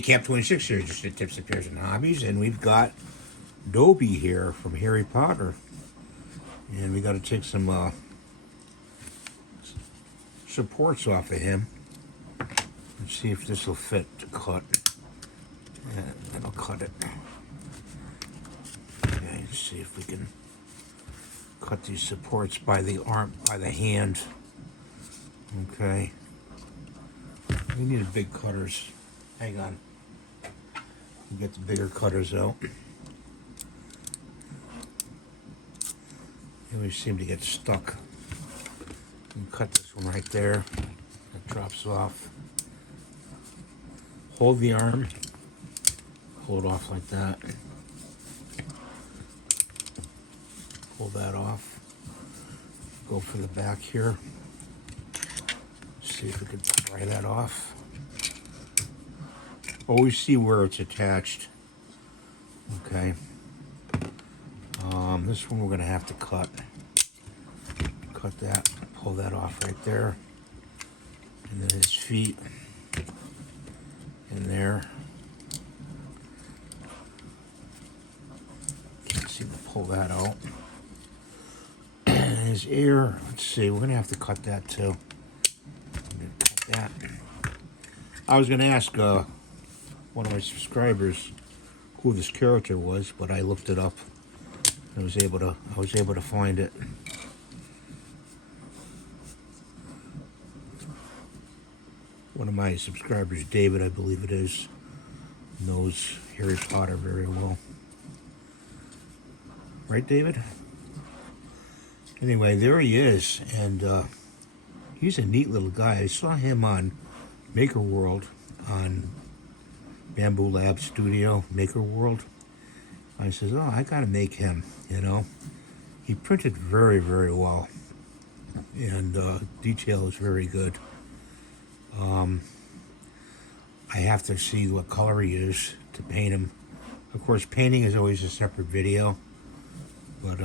Cap 26 here, just the tips, appears, and hobbies, and we've got Dobby here from Harry Potter, and we got to take some supports off of him. Let's see if this will fit to cut. Yeah, that'll cut it. Okay, let's see if we can cut these supports by the arm, by the hand. Okay. We need big cutters. Hang on. We'll get the bigger cutters out. They always seem to get stuck. And cut this one right there. That drops off. Hold the arm. Pull it off like that. Pull that off. Go for the back here. See if we can pry that off. Always see where it's attached. Okay. This one we're going to have to cut. Cut that. Pull that off right there. And then his feet in there. Can't seem to pull that out. And his ear, let's see, we're going to have to cut that too. Cut that. I was going to ask one of my subscribers who this character was, but I looked it up. I was able to find it. One of my subscribers, David, I believe it is, knows Harry Potter very well. Right, David? Anyway, there he is, and he's a neat little guy. I saw him on Maker World, on Bamboo Lab Studio, Maker World. I says, oh, I gotta make him, you know. He printed very, very well, and detail is very good. I have to see what color he used to paint him. Of course, painting is always a separate video, but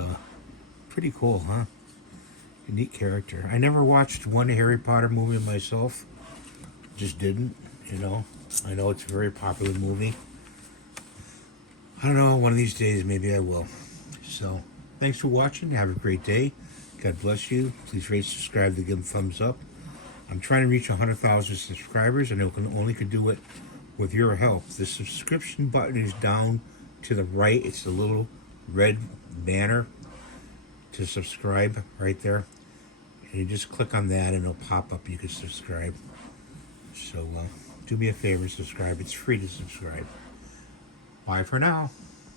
pretty cool, huh? Unique character. I never watched one Harry Potter movie myself. Just didn't, you know. I know it's a very popular movie. I don't know, one of these days maybe I will. So, thanks for watching. Have a great day. God bless you. Please rate, subscribe, and give a thumbs up. I'm trying to reach 100,000 subscribers, and I only could do it with your help. The subscription button is down to the right. It's the little red banner to subscribe right there. And you just click on that, and it'll pop up. You can subscribe. So, do me a favor, subscribe. It's free to subscribe. Bye for now.